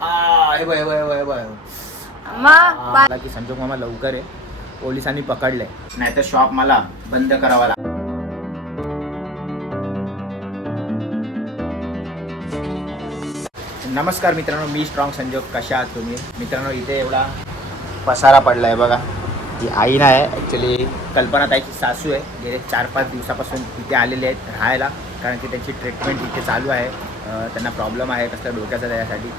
हे बघ मला की संजोग मामा लवकर आहे, पोलिसांनी पकडले, नाहीतर शॉप मला बंद करावा लागला. नमस्कार मित्रांनो, मी स्ट्रॉंग संजोग. कशा आहात तुम्ही मित्रांनो? इथे एवढा पसारा पडला आहे बघा. ती आई नाही आहे, ॲक्च्युली कल्पना ताईची सासू आहे. गेले 4-5 दिवसापासून इथे आलेले आहेत राहायला, कारण की त्यांची ट्रीटमेंट इथे चालू आहे. त्यांना प्रॉब्लेम आहे कसला डोक्याचा, त्यासाठी.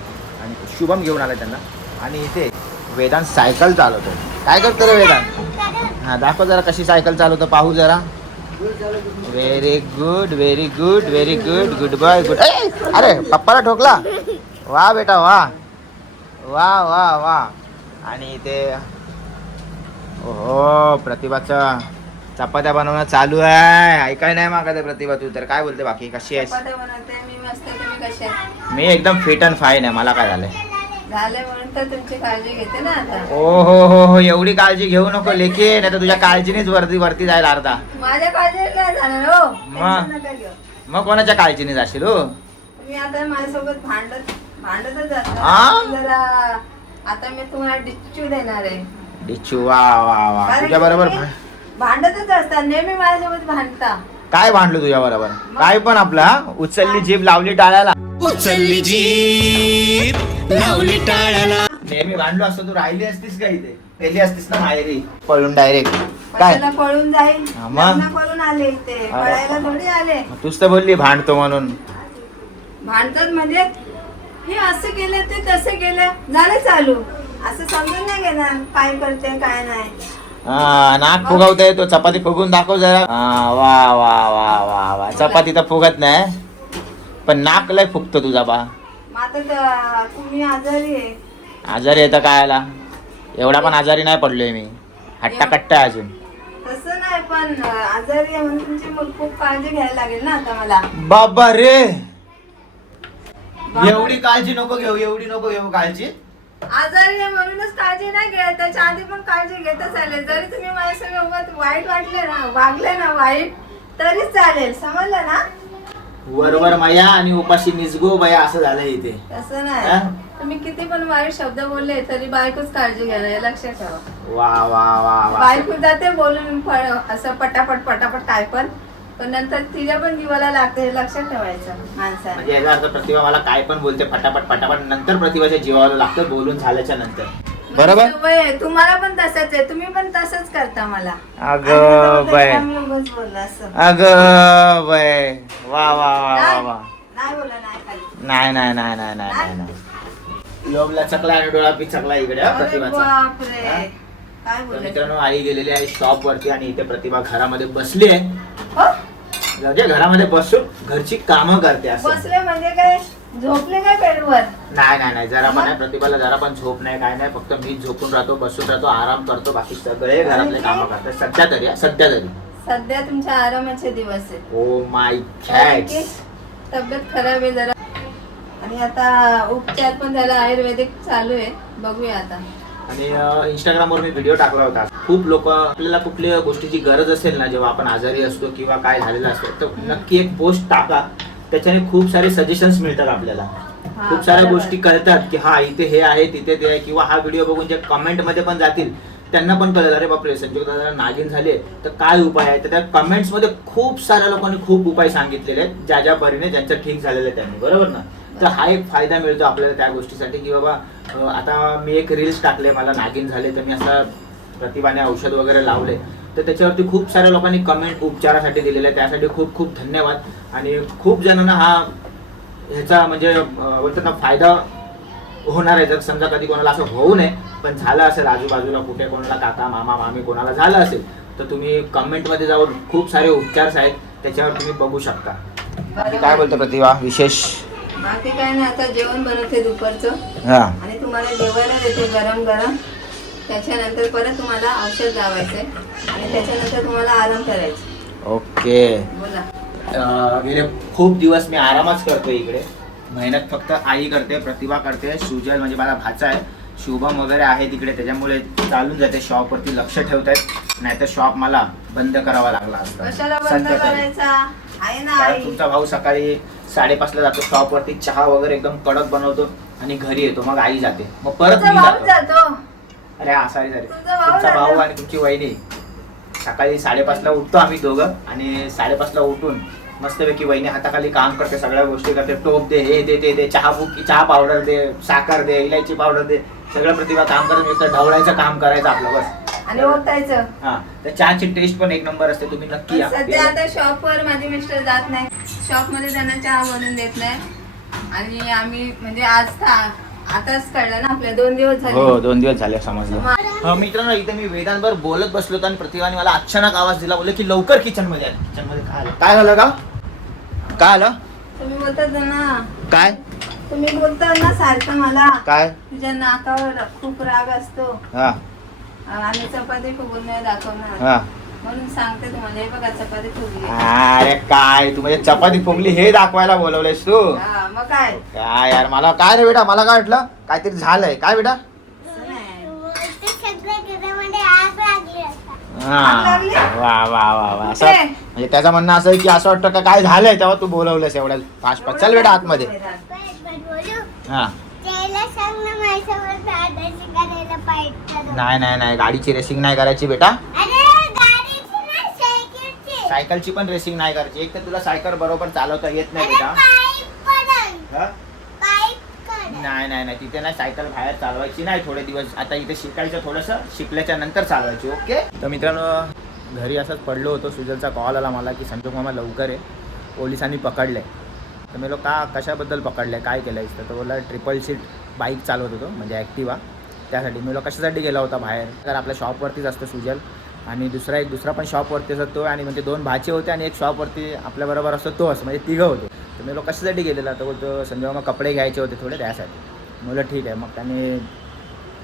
आणि शुभम घेऊन आला त्यांना. आणि इथे वेदांत सायकल चालवतो. काय करतो रे वेदांत? हां, दाखव जरा कशी सायकल चालवतो, पाहू जरा. Very good, very good, very good, good boy, good. अरे पप्पाला ठोकला. वा बेटा वा वा वा वा. आणि इथे हो प्रतिभाचं चपात्या बनवणं चालू आहे. ऐकाय नाही मागा प्रतिभा, तू तर काय बोलते? बाकी कशी आहेस? मी एकदम फिट अँड फाईन आहे. मला काय झालंय म्हणून तर तुमची काळजी घेते ना आता. ओ हो, एवढी काळजी घेऊ नको लेके, नाही तर तुझ्या काळजीनेच वरती जायला अर्धा. माझ्या काळजी काय जाणार हो? मग कोणाच्या काळजीने जाशील हो? तुम्ही आता माझ्यासोबत भांडतच असता जरा. आता मी तुम्हाला डिच्चू देणार आहे. डिच्चू? वा वा वा. तुझ्या बरोबर भांडतच असता, नेहमी माझ्यासोबत भांडता. काय भांडलो तुझ्या बरोबर? काय पण आपला उचलली जीभ लावली टाळ्याला. उचलली जीभ लावली टाळ्याला. नेहमी भांडलो असतो, तू राहिली असतीस का इथे? गेली असतीस ना माहेरी पळून डायरेक्ट. काय पळून जाईल? मग पळून आले इथे, पळायला थोडी आले. तूच तर बोलली भांडतो म्हणून. भांडतात म्हणजे हे असं केलं ते तसं केलं, झालं चालू. असं समजून नाही घेणार काय करते काय नाही. नाक फुगवते तो. चपाती फुगून दाखव जरा. वा वा वा वा वा. चपाती तर फुगत नाही, पण नाक लय फुगतो तुझा बा. आता तुम्ही आजारी आहे. आजारी आहे तर काय आला? एवढा पण आजारी नाही पडलोय मी. हट्टा कट्टा आहे अजून. तसं नाही, पण आजारी आहे म्हणून तुमची खूप काळजी घ्यायला लागेल ना आता मला. बाबा रे, एवढी काळजी नको घेऊ, एवढी नको घेऊ काळजी. आजारी आहे म्हणूनच काळजी नाही घेत, त्याच्या आधी पण काळजी घेतच आले. जरी तुम्ही माझ्यासोबत वाईट वाटले ना, वागले ना वाईट, तरी चालेल. समजलं ना? वरवर माया आणि उपाशी निजगो बया, असं झालं इथे. तसं नाही, तुम्ही किती पण वाईट शब्द बोलले तरी बायकोच काळजी घ्या, हे लक्षात ठेवा. वा वा वा वा. बायको जाते बोलून असं पटापट काय पण नंतर तिला पण जीवाला लागते, हे लक्षात ठेवायचं माणसाने. म्हणजे याचा अर्थ प्रतिभा मला काय पण बोलते फटाफट, नंतर प्रतिभाच्या जीवाला लागतं बोलून झाल्याच्या नंतर. बरोबर? तुम्हाला पण तसंच आहे, तुम्ही पण तसंच करता मला. अगं बाय, बोलला असं. अगं बाय. वा वा वा वा वा. नाही बोला नाही खाली. नाही. लोबला चकला आणि डोळा पिचकला इकडे प्रतिभाचा. बापरे, काय बोलायचं. मित्रांनो, आई गेलेली आहे शॉप वरती आणि इथे प्रतिभा घरामध्ये बसली आहे. हो? म्हणजे घरामध्ये बसून घरची कामं करते. असं बसले म्हणजे काय, झोपले काय बेडवर? नाही, जरा पण नाही. प्रतिभाला जरा पण झोप नाही, काय नाही. फक्त मी झोपून राहतो, बसून राहतो, आराम करतो. बाकी सगळे घरातले कामं करतात सध्या तरी. सध्या तुमच्या आरामाचे दिवस आहेत. Oh my God. तब्येत खराब आहे जरा, आणि आता उपचार पण त्याला आयुर्वेदिक चालू आहे. बघूया आता. आणि इंस्टाग्रामवर मी व्हिडिओ टाकला होता. खूप लोक आपल्याला कुठल्या गोष्टीची गरज असेल ना, जेव्हा आपण आजारी असतो किंवा काय झालेलं असतं, तर नक्की एक पोस्ट टाका. त्याच्याने खूप सारे सजेशन्स मिळतात आपल्याला. खूप साऱ्या गोष्टी कळतात की हा इथे हे आहे, तिथे ते आहे. किंवा हा व्हिडिओ बघून जे कमेंट मध्ये पण जातील त्यांना पण कळेल, अरे बापरे संजोग दादा नागिन झाले तर काय उपाय आहे. तर त्या कमेंट्स मध्ये खूप साऱ्या लोकांनी खूप उपाय सांगितलेले आहेत, ज्या परीने ज्यांचं ठीक झालेलं आहे त्यांनी. बरोबर ना? तर हा एक फायदा मिळतो आपल्याला त्या गोष्टीसाठी की बाबा आता मी एक रील्स टाकले, मला नागिन झाले, तर मी असं प्रतिभाने औषध वगैरे लावले, तर त्याच्यावरती खूप साऱ्या लोकांनी कमेंट उपचारासाठी दिलेले आहे. त्यासाठी खूप खूप धन्यवाद. आणि खूप जणांना ह्याचा म्हणजे बोलतात ना फायदा होणार आहे. जर समजा कधी कोणाला असं होऊ नये, पण झालं असेल आजूबाजूला कुठे कोणाला काका मामा मामी कोणाला झालं असेल, तर तुम्ही कमेंटमध्ये जाऊन खूप सारे उपचार आहेत त्याच्यावर तुम्ही बघू शकता. काय बोलतो प्रतिभा विशेष? बाकी काय नाही, आता जेवण बनवते दुपारचं आणि तुम्हाला जेवायला देते गरम गरम. त्याच्यानंतर परत तुम्हाला औषध लावायचंय आणि त्याच्यानंतर तुम्हाला आराम करायचा. ओके. बोला. गेले खूप दिवस मी आरामच करतोय इकडे. मेहनत फक्त आई करते, प्रतिभा करते, सुजल म्हणजे माझा भाचा आहे, शुभम वगैरे आहे तिकडे, त्याच्यामुळे चालून जाते. शॉपवरती लक्ष ठेवतायत, नाहीतर शॉप मला बंद करावा लागला असता. कशाला बंद करायचा? आहे ना आई. तुमचा भाऊ सकाळी 5:30ला जातो शॉपवरती, चहा वगैरे एकदम कडक बनवतो आणि घरी येतो. मग आई जाते, मग परत तुझा मी भाऊ जातो. जातो. अरे हा सॉरी तुझा भाऊ तुमचा जातो. भाऊ आणि तुमची वहिनी सकाळी 5:30ला उठतो आम्ही दोघं आणि 5:30ला उठून मस्तपैकी वहिनी हाताखाली काम करते, सगळ्या गोष्टी करते. टोप दे, हे दे, ते दे, चहा पावडर दे, साखर दे, इलायची पावडर दे, सगळं प्रतिभा काम करत एक तर ढवळायचं काम करायचं आपलं बस. आणि ओतायचं. हा, तर चहाची टेस्ट पण एक नंबर असते, तुम्ही नक्की या. सध्या आता शॉपवर माझे मिस्टर जात नाही, शॉप मध्ये त्यांना चहा बनवून देत नाही. आणि आम्ही म्हणजे आताच कळलं ना आपल्या 2 दिवस झाले. हो 2 दिवस झाले समजलं. मित्रांनो इथे मी वेदांवर बोलत बसलो होतो आणि प्रतिभाने मला अचानक आवाज दिला, बोलले की लवकर किचन मध्ये या. किचन मध्ये काय झालं का? काय आलं? तुम्ही बोलतात ना, काय तुम्ही बोलता ना सारखं मला, काय? तुझ्या नाकावर खूप राग असतो हा आणि चपाती फुगून नाही दाखवणार, हा. म्हणून सांगते तुम्हाला. हे बघा चपाती फुगली. अरे काय तू म्हणजे चपाती फुगली हे दाखवायला बोलवलेस तू? हा, मग काय? काय यार, मला काय रे बेटा, मला काय वाटलं काहीतरी झालंय. काय बेटा? असं नाही. हा लागली? वा वा वा वा. असं कुठे? म्हणजे त्याचं म्हणणं असं आहे की असं वाटतं का काय झालंय तेव्हा तू बोलवलंस एवढ्या फास्ट. चल बेटा आतमध्ये. हा नाही गाडीची रेसिंग नाही करायची बेटा, सायकलची पण रेसिंग नाही करायची. एक तर तुला सायकल बरोबर चालवता येत नाही बेटा. हा? नाही तिथे नाही, सायकल बाहेर चालवायची नाही थोडे दिवस. आता इथे शिकायचं, थोडंसं शिकल्याच्या नंतर चालवायची. ओके. तर मित्रांनो घरी असंच पडलो होतो, सुजलचा कॉल आला मला की संजोग मामा लवकर आहे, पोलिसांनी पकडले. तर मी लोक कशाबद्दल पकडले, काय केलं तर तो बोलला ट्रिपल सीट बाईक चालवत होतो म्हणजे ॲक्टिवा, त्यासाठी. मी लोक कशासाठी गेला होता बाहेर, तर आपल्या शॉपवरतीच असतो सुजल आणि दुसरा पण शॉपवरतीच असतो आणि म्हणजे 2 भाचे होते आणि एक शॉपवरती आपल्याबरोबर असतो तो, असं म्हणजे 3 होते. तर मी लोक कशासाठी गेलेला तर बोलतो संजय मामा कपडे घ्यायचे होते थोडे त्यासाठी. बोललं ठीक आहे. मग त्यांनी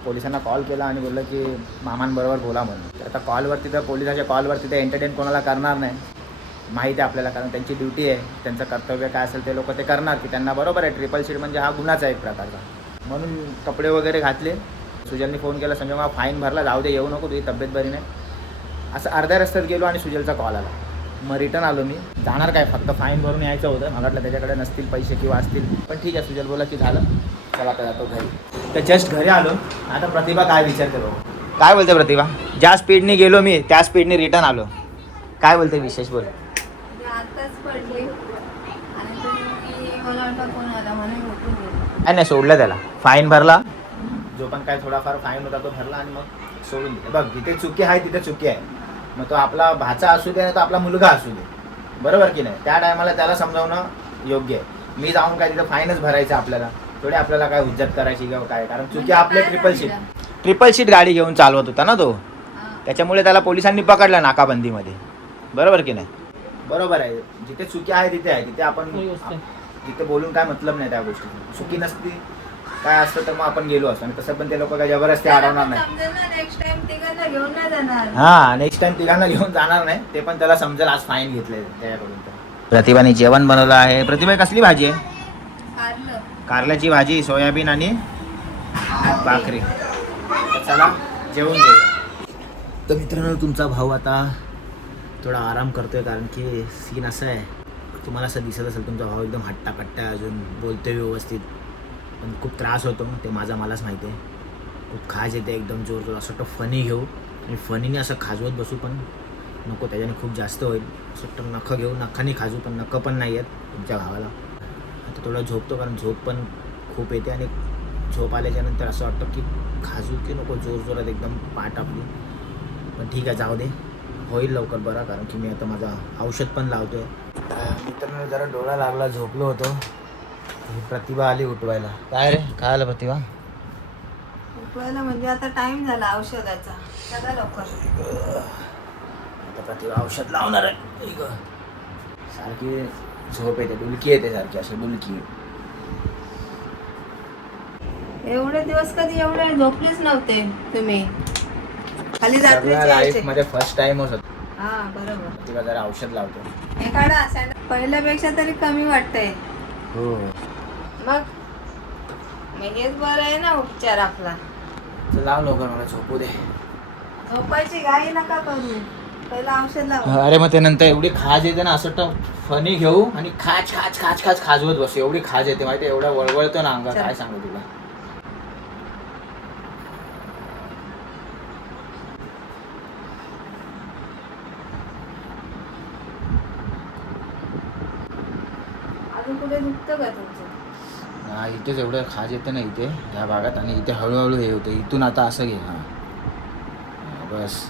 पोलिसांना कॉल केला आणि बोललं की मामांबरोबर बोला म्हणून. तर आता कॉलवरती तर पोलिसाच्या कॉलवरती ते एंटरटेन कोणाला करणार नाही, माहिती आहे आपल्याला, कारण त्यांची ड्युटी आहे, त्यांचं कर्तव्य काय असेल ते लोक ते करणार की त्यांना बरोबर आहे. ट्रिपल सीट म्हणजे हा गुन्हाच आहे एक प्रकारचा. म्हणून कपडे वगैरे घातले. सुजलने फोन केला, संजय मामा फाईन भरला, जाऊ दे येऊ नको, तुझी तब्येत बरी नाही. असं अर्ध्या रस्त्यात गेलो आणि सुजलचा कॉल आला. मग रिटर्न आलो मी. जाणार काय, फक्त फाईन भरून यायचं होतं. मला वाटलं त्याच्याकडे नसतील पैसे किंवा असतील, पण ठीक आहे. सुजल बोला की झालं, चला आता जातो घरी. तर जस्ट घरी आलो. आता प्रतिभा काय विचार करू, काय बोलते प्रतिभा? ज्या स्पीडने गेलो मी त्या स्पीडने रिटर्न आलो. काय बोलते विशेष बोल? आताच पडली आणि तुम्ही मला वाटतं कोण आला म्हणून उठून गेलो. नाही सोडलं त्याला, फाईन भरला, जो पण काय थोडाफार फाईन होता तो भरला आणि मग सोडून दिले. बघ जिथे चुकी आहे तिथे चुकी आहे. मग तो आपला भाचा असू दे तो आपला मुलगा असू दे, बरोबर की नाही? त्या टायमाला त्याला समजावणं योग्य आहे. मी जाऊन काय तिथं फाईनच भरायचं आपल्याला, थोडी आपल्याला काय हुज्जत करायची किंवा काय, कारण चुकी आपले ट्रिपल सीट गाडी घेऊन चालवत होता ना तो, त्याच्यामुळे त्याला पोलिसांनी पकडला नाकाबंदीमध्ये, बरोबर की नाही? बरोबर आहे. जिथे चुकी आहे तिथे आहे, तिथे आपण तिथे बोलून काय मतलब नाही. त्या गोष्टी चुकी नसती काय असतं तर मग आपण गेलो असतो. आणि तसं पण ते लोक काय जबरदस्ती अडवणार नाही. नेक्स्ट टाइम तिघांना घेऊन नाही जाणार. हा नेक्स्ट टाइम तिघांना घेऊन जाणार नाही, ते पण त्याला समजेल आज फाईन घेतले त्याच्याकडून. प्रतिभाने जेवण बनवलं आहे. प्रतिभा कसली भाजी आहे? कारलं. कारल्याची भाजी, सोयाबीन आणि भाकरी. तर चला जेवून घेऊ. तर मित्रांनो तुमचा भाऊ आता थोडा आराम करतोय, कारण की सीन असं आहे, तुम्हाला असं दिसत असेल तुमचा भाऊ एकदम हट्टाकट्टा आहे, अजून बोलतोय व्यवस्थित, पण खूप त्रास होतो ते मलाच माहिती आहे. खूप खाज येते एकदम जोर असं वाटतं फनी घेऊ आणि फनीने असं खाजवत बसू, पण नको, त्याच्याने खूप जास्त होईल. असं वाटतं नखं घेऊ, नखाने खाजू, पण नखं पण नाही आहेत तुमच्या भावाला. आता थोडा झोपतो, कारण झोप पण खूप येते आणि झोप आल्याच्यानंतर असं वाटतं की खाजू की नको जोरात एकदम पाठ आपली. पण ठीक आहे, जाऊ दे, होईल लवकर बरं, कारण की मी आता माझा औषध पण लावतो आहे. मित्रांनो जरा डोळा लागला, झोपलो होतो. प्रतिभा आली उठवायला. काय रे, काय आलं प्रतिभा? उठवायला म्हणजे आता टाइम झाला औषधाचा, सगळं लवकर. आता प्रतिभा औषध लावणार आहे. सारखी झोप येते, डुलकी येते सारखी, अशी डुलकी. एवढे दिवस कधी एवढे झोपलेच नव्हते तुम्ही, खाली लाईफ रात्री. मध्ये फर्स्ट टाइमच होत. हा बरोबर. प्रतिभा जरा औषध लावतो. एखादा असायला पहिल्यापेक्षा तरी कमी वाटतंय. हो मग हेच बरं आहे ना उपचार आपला. लाव लवकर, मला झोपू दे. झोपायची घाई नका करू. पहिला औषध लाव. अरे मग त्यानंतर एवढी खाज येते ना, असं वाटतं फणी घेऊ आणि खाज खाज खाज खाज खाजवत बसू. एवढी खाज येते माहिती, एवढा वळवळतो ना अंगात, काय सांगू तुला. अजून कुठे दुखतं का तुमचं? हा, इथेच एवढं खाज येते ना इथे ह्या भागात, आणि इथे हळूहळू हे होतं. इथून आता असं घे. हा बस.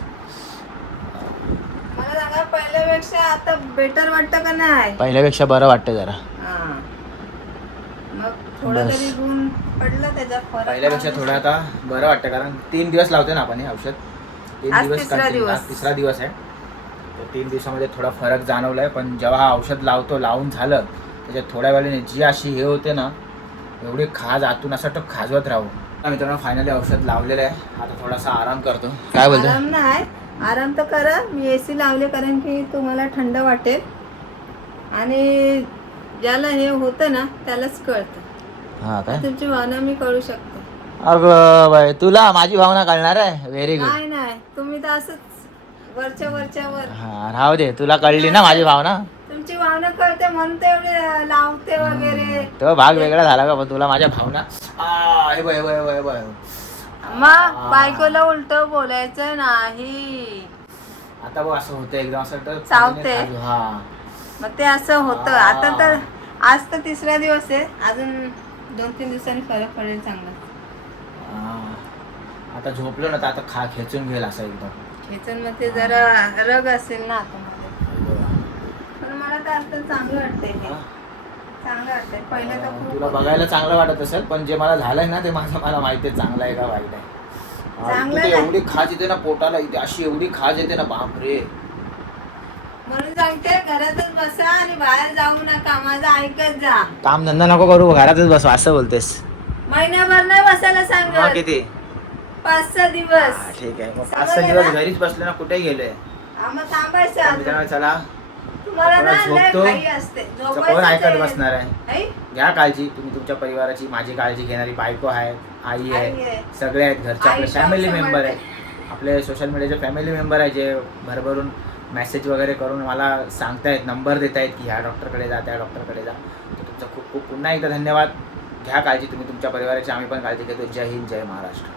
मला सांगा, पहिल्यापेक्षा आता बेटर वाटतं का नाही? पहिल्यापेक्षा बरं वाटतं जरा. हा. मग थोडं बस. तरी गुण पडलं त्याचा फरक. पहिल्यापेक्षा थोडं आता बरं वाटतं, कारण 3 दिवस लावतो ना आपण हे औषध. 3 आज दिवस तिसरा continue. दिवस. आज तिसरा दिवस आहे. तर 3 दिवसामध्ये थोडा फरक जाणवलाय. पण जेव्हा हा औषध लावून झालं, त्याच्यात थोड्या वेळाने जी अशी हे होते ना, एवढी खाज आतून असं वाटतं खाजवत राहू. मित्रांनो, फायनली औषध लावलेलं आहे. आता थोडासा आराम करतो. काय बोलतो? आराम नाही, आराम तर करा. मी AC लावले कारण की तुम्हाला थंड वाटेल, आणि ज्याला हे होतं ना त्यालाच कळतं. हा काय? तुमची भावना मी कळू शकते. अगं बाई, तुला माझी भावना कळणार आहे? Very good. नाही नाही, तुम्ही तर असंच वरच्या वर. हा, राहू दे. तुला कळली ना माझी भावना. तुमची भावना कळते म्हणून ते एवढे लावते वगैरे. तो भाग वेगळा झाला का, पण तुला माझ्या भावना. हे बाय बाय बाय बाय. मग बायकोला उलट बोलायचं नाही. आता बघ असं होतं एकदम, असं चावते. हा, मग ते असं होतं. आता तर आज तर तिसरा दिवस आहे, अजून 2-3 दिवसांनी फरक पडेल चांगला. आता झोपलो ना तर आता खेचून घेईल असं एकदम. खेचून मग ते जरा रग असेल ना आतमध्ये. पण मला तर आता चांगलं वाटतंय हे. चांगलं वाटतंय. पहिलं तर खूप तुला होतं. बघायला चांगलं वाटत असेल, पण जे मला झालंय ना ते मला माहिती आहे चांगलं आहे का वाईट आहे. चांगलं इथे नाही. एवढी खाज येते ना पोटाला, इथे अशी एवढी खाज येते ना, बापरे. म्हणून सांगते, घरातच बसा आणि बाहेर जाऊ नका. माझं ऐकत जा. काम धंदा नको करू, घरातच बसवा असं बोलतेस. महिनाभर नाही बसायला मग सांगत. किती? 5-6 दिवस. ठीक आहे, मग समजलं 5-6 दिवस ना? घरीच बसले ना, कुठे गेले. मग थांबायचं अजून. मित्रांनो, चला तुम्हाला ना थोडा लय झोपतो. घाई असते. तर कोण ऐकत आहे. बसणार आहे. आई? घ्या काळजी. तुम्ही तुमच्या परिवाराची, माझी काळजी घेणारी बायको आहे, आई आई आहे, आहे. सगळे आहेत घरचे. आपले आई फॅमिली पण मेंबर आहे, सांभाळते. आपले सोशल मीडियाचे फॅमिली मेंबर आहे, जे भरभरून मेसेज वगैरे करून मला सांगतायत, नंबर देत आहेत की ह्या डॉक्टरकडे जा, त्या डॉक्टरकडे जा. तर तुमचं खूप खूप पुन्हा एकदा धन्यवाद. घ्या काळजी तुम्ही तुमच्या परिवाराची, आम्ही पण काळजी घेतो. जय हिंद, जय महाराष्ट्र.